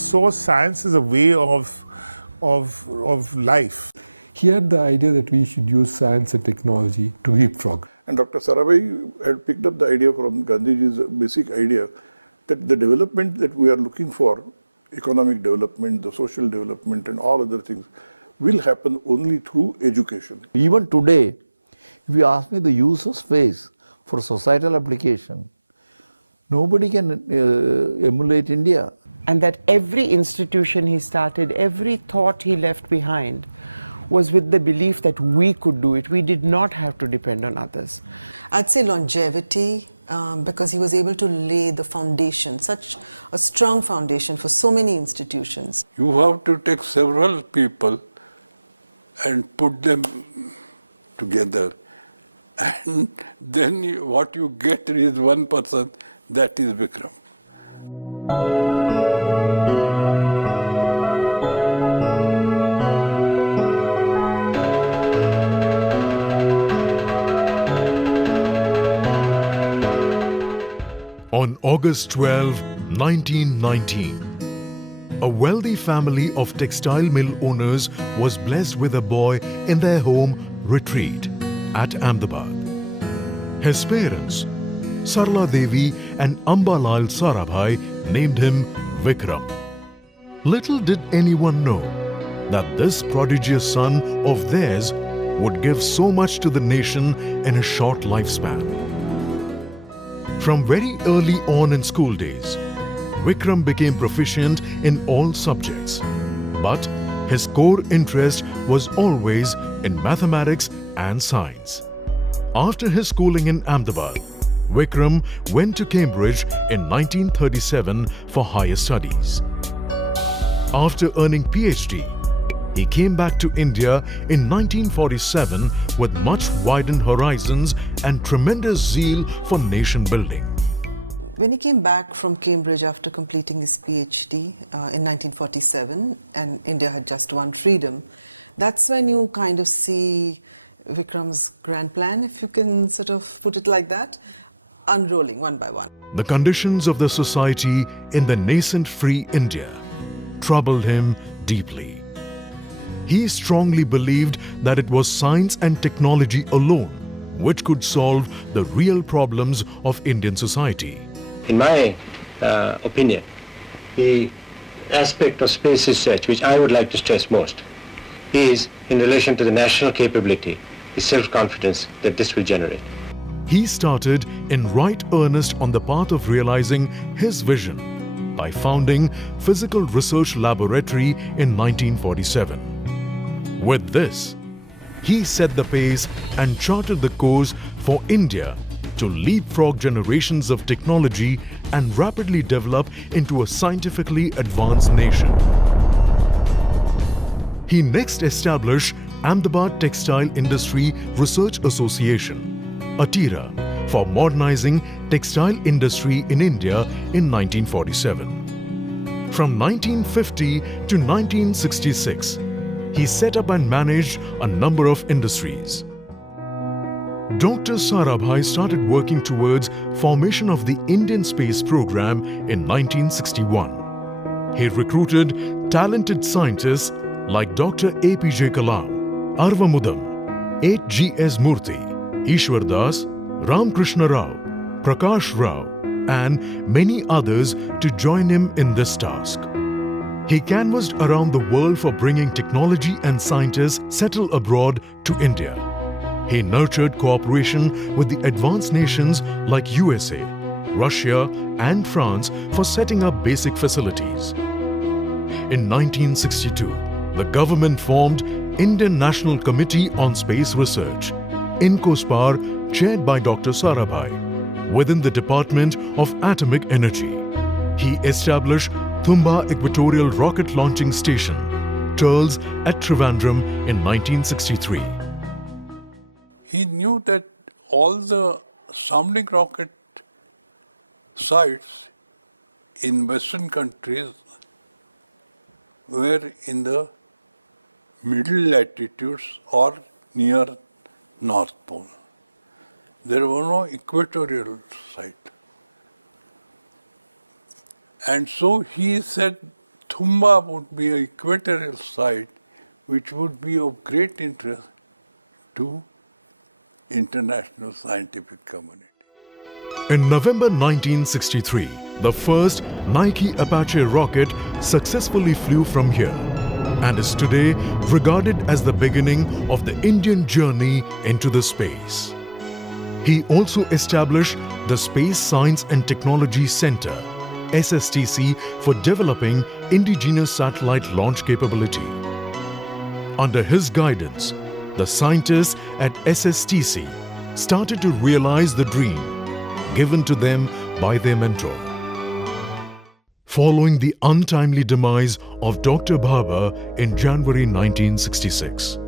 saw science as a way of life. He had the idea that we should use science and technology to leapfrog. And Dr. Sarabhai had picked up the idea from Gandhiji's basic idea that the development that we are looking for, economic development, the social development, and all other things, will happen only through education. Even today, if you ask me the use of space for societal application, nobody can emulate India. And that every institution he started, every thought he left behind, was with the belief that we could do it. We did not have to depend on others. I'd say longevity, because he was able to lay the foundation, such a strong foundation for so many institutions. You have to take several people and put them together. And then what you get is one person, that is Vikram. On August 12, 1919, a wealthy family of textile mill owners was blessed with a boy in their home retreat at Ahmedabad. His parents, Sarla Devi and Ambalal Sarabhai, named him Vikram. Little did anyone know that this prodigious son of theirs would give so much to the nation in a short lifespan. From very early on in school days, Vikram became proficient in all subjects, but his core interest was always in mathematics and science. After his schooling in Ahmedabad, Vikram went to Cambridge in 1937 for higher studies. After earning PhD, he came back to India in 1947 with much widened horizons and tremendous zeal for nation building. When he came back from Cambridge after completing his PhD in 1947, and India had just won freedom, that's when you kind of see Vikram's grand plan, if you can sort of put it like that, unrolling one by one. The conditions of the society in the nascent free India troubled him deeply. He strongly believed that it was science and technology alone which could solve the real problems of Indian society. In my opinion, the aspect of space research which I would like to stress most is in relation to the national capability, the self-confidence that this will generate. He started in right earnest on the path of realizing his vision by founding Physical Research Laboratory in 1947. With this, he set the pace and charted the course for India to leapfrog generations of technology and rapidly develop into a scientifically advanced nation. He next established Ahmedabad Textile Industry Research Association, ATIRA, for modernizing textile industry in India in 1947. From 1950 to 1966, he set up and managed a number of industries. Dr. Sarabhai started working towards formation of the Indian space program in 1961. He recruited talented scientists like Dr. APJ Kalam, Arvamudam, H.G.S. Murthy, Ishwar Das, Ramkrishna Rao, Prakash Rao, and many others to join him in this task. He canvassed around the world for bringing technology and scientists settled abroad to India. He nurtured cooperation with the advanced nations like USA, Russia, and France for setting up basic facilities. In 1962, the government formed Indian National Committee on Space Research, INCOSPAR, chaired by Dr. Sarabhai, within the Department of Atomic Energy. He established Thumba Equatorial Rocket Launching Station, TERLS, at Trivandrum in 1963. He knew that all the sounding rocket sites in Western countries were in the middle latitudes or near North Pole. There were no equatorial sites. And so he said Sumba would be an equatorial site which would be of great interest to international scientific community. In November 1963, the first Nike Apache rocket successfully flew from here and is today regarded as the beginning of the Indian journey into the space. He also established the Space Science and Technology Center, SSTC, for developing indigenous satellite launch capability. Under his guidance, the scientists at SSTC started to realize the dream given to them by their mentor. Following the untimely demise of Dr. Bhabha in January 1966,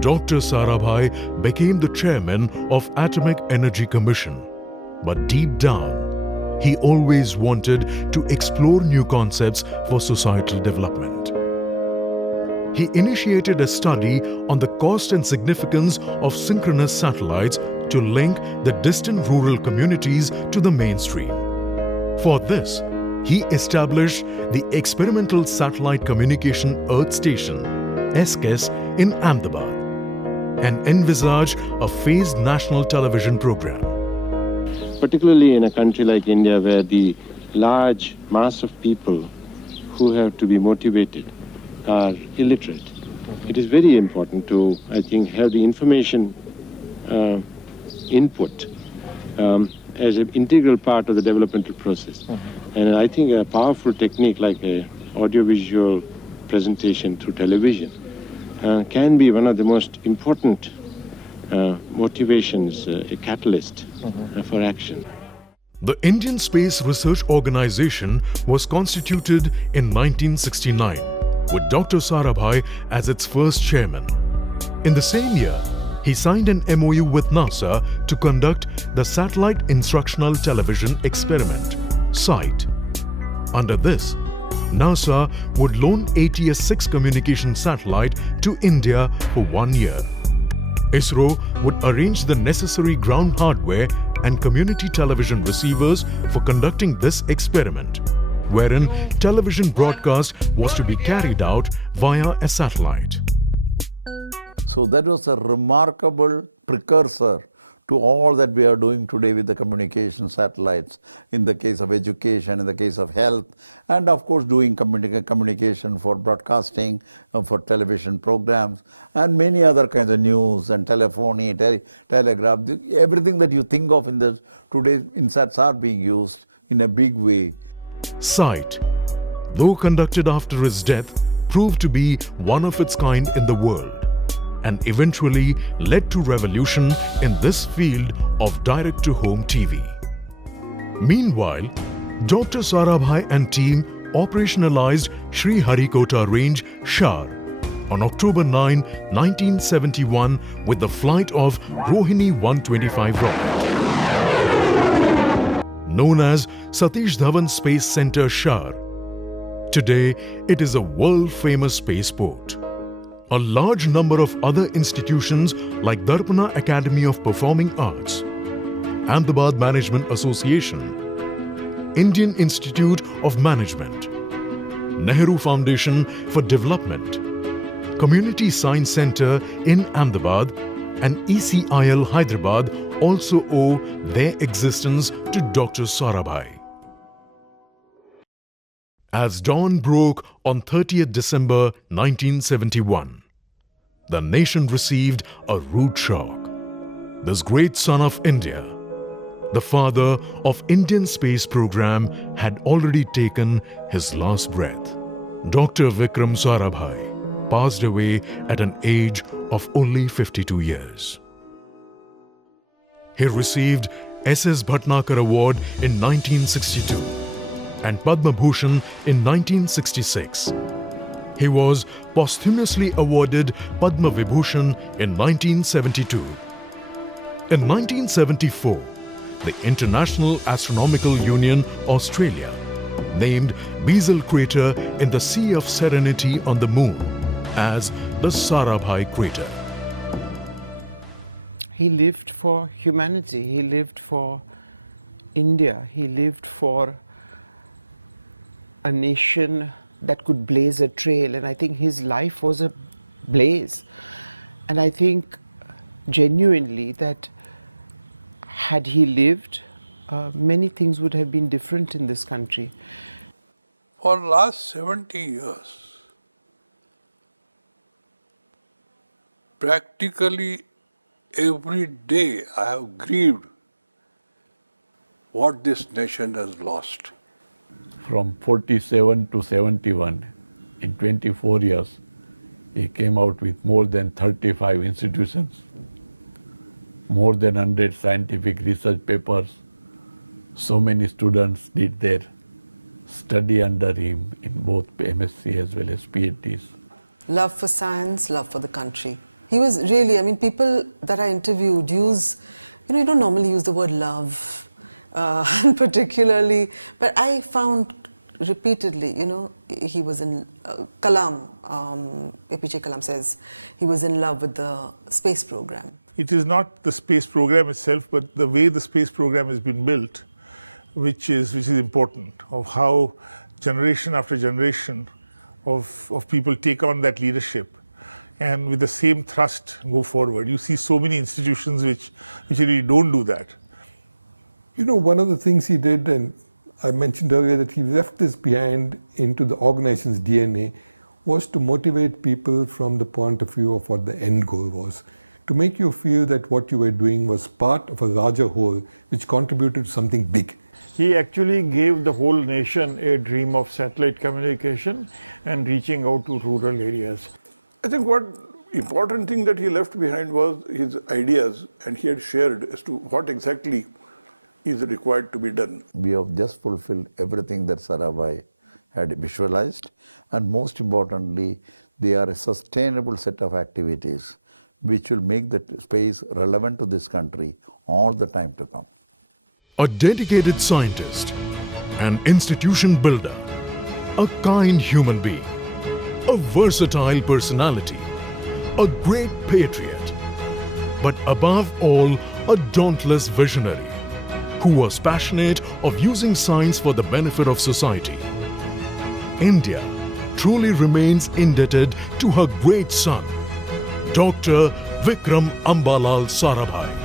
Dr. Sarabhai became the chairman of Atomic Energy Commission. But deep down, he always wanted to explore new concepts for societal development. He initiated a study on the cost and significance of synchronous satellites to link the distant rural communities to the mainstream. For this, he established the Experimental Satellite Communication Earth Station, SCES, in Ahmedabad, and envisaged a phased national television program. Particularly in a country like India, where the large mass of people who have to be motivated are illiterate, it is very important to, I think, have the information input as an integral part of the developmental process. And I think a powerful technique like a audiovisual presentation through television can be one of the most important motivations, a catalyst for action. The Indian Space Research Organization was constituted in 1969 with Dr. Sarabhai as its first chairman. In the same year, he signed an MOU with NASA to conduct the Satellite Instructional Television Experiment, SITE. Under this, NASA would loan ATS-6 communication satellite to India for 1 year. ISRO would arrange the necessary ground hardware and community television receivers for conducting this experiment, wherein television broadcast was to be carried out via a satellite. So that was a remarkable precursor to all that we are doing today with the communication satellites, in the case of education, in the case of health, and of course doing communication for broadcasting, for television programs, and many other kinds of news and telephony, telegraph, everything that you think of in the today's insats are being used in a big way. SITE, though conducted after his death, proved to be one of its kind in the world, and eventually led to revolution in this field of direct-to-home TV. Meanwhile, Dr. Sarabhai and team operationalized Sri Harikota Range, Shar, on October 9, 1971 with the flight of Rohini 125 rocket. Known as Satish Dhawan Space Center, Shar, today it is a world-famous spaceport. A large number of other institutions like Darpana Academy of Performing Arts, Ahmedabad Management Association, Indian Institute of Management, Nehru Foundation for Development, Community Science Center in Ahmedabad, and ECIL Hyderabad also owe their existence to Dr. Sarabhai. As dawn broke on 30th December 1971, the nation received a rude shock. This great son of India, the father of Indian space program, had already taken his last breath. Dr. Vikram Sarabhai passed away at an age of only 52 years. He received S.S. Bhatnagar Award in 1962 and Padma Bhushan in 1966. He was posthumously awarded Padma Vibhushan in 1972. In 1974, the International Astronomical Union, Australia, named Beazle Crater in the Sea of Serenity on the Moon as the Sarabhai Crater. He lived for humanity. He lived for India. He lived for a nation that could blaze a trail, and I think his life was a blaze. And I think genuinely that had he lived, many things would have been different in this country. For the last 70 years, practically every day I have grieved what this nation has lost. From 47 to 71, in 24 years, he came out with more than 35 institutions, more than 100 scientific research papers. So many students did their study under him in both MSc as well as PhDs. Love for science, love for the country. He was really, I mean, people that I interviewed use, you don't normally use the word love, particularly, but I found repeatedly, he was in Kalam, APJ Kalam says, he was in love with the space program. It is not the space program itself, but the way the space program has been built, which is important, of how generation after generation of people take on that leadership and with the same thrust go forward. You see so many institutions which really don't do that. One of the things he did, and I mentioned earlier that he left this behind into the organization's DNA, was to motivate people from the point of view of what the end goal was, to make you feel that what you were doing was part of a larger whole which contributed to something big. He actually gave the whole nation a dream of satellite communication and reaching out to rural areas. I think what important thing that he left behind was his ideas, and he had shared as to what exactly is required to be done. We have just fulfilled everything that Sarabhai had visualized, and most importantly, they are a sustainable set of activities which will make the space relevant to this country all the time to come. A dedicated scientist, an institution builder, a kind human being, a versatile personality, a great patriot, but above all, a dauntless visionary who was passionate of using science for the benefit of society. India truly remains indebted to her great son, Dr. Vikram Ambalal Sarabhai.